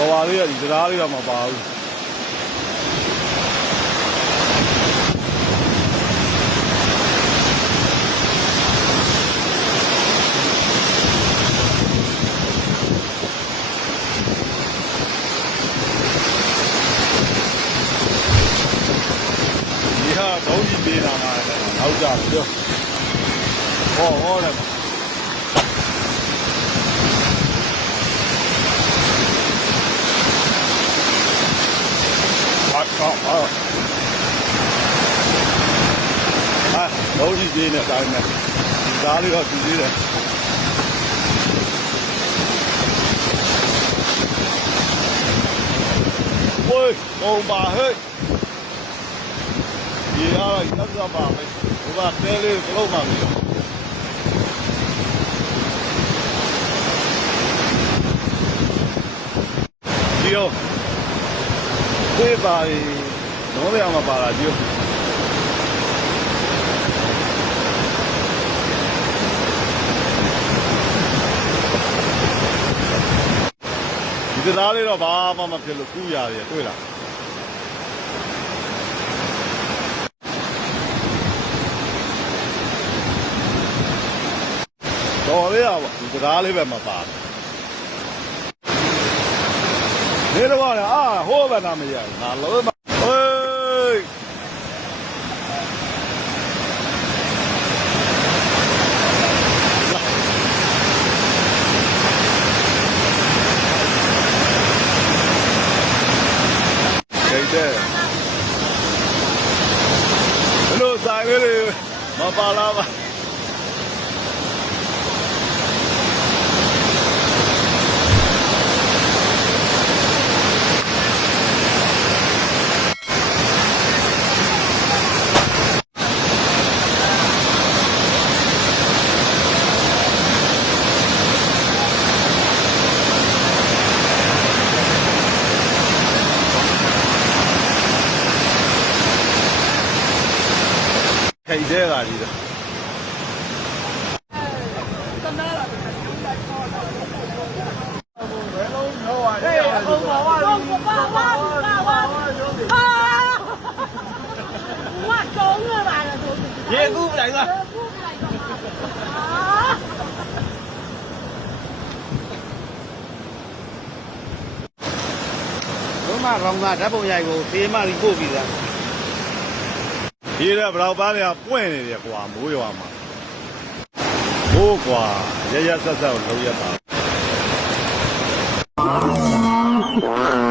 တော်ပါလေးကဒီစကားလေးတော့မပါဘူးဒီဟာဘုံကြီးပေးတာမှာနောက်ကြပြောဟောဟောတယ် ဟာဟာဟာလုံးကြီးကြီးနဲ့တိုင်းနဲ့ဓာတ်လေးတော့ကြည့်သေးတယ်ဝေးဟောပါဟဲ့ဒီအားရက်စပါမယ်ဘုရားတဲလေးဘလုံးပါမယ်ဒီရော သွေးပါ ရီလုံးရမှာပါလာကြည့်ဒီသားလေးတော့ဘာမှမဖြစ်လို့ကူးရတယ်တွေ့လားတော်လေးอ่ะဒီသားလေးပဲမပါဘူးနေတော့လည်းအာဟိုးဘယ်နာမရဘူးငါလုံး Malam, apa? ထိုက်တဲ့ကားကြီးတော့ရေကူးပလိုက်လားဘုမရောင်သားဓာတ်ပုံရိုက်ကိုဖေးမရီပို့ပြီးသား ဒီတဲ့ဘလောက်ပန်းတွေကပွင့်နေတယ်ကွာမိုးရွာမှာမိုးကွာရရဆက်ဆက်ကိုလုံးရတာ啊！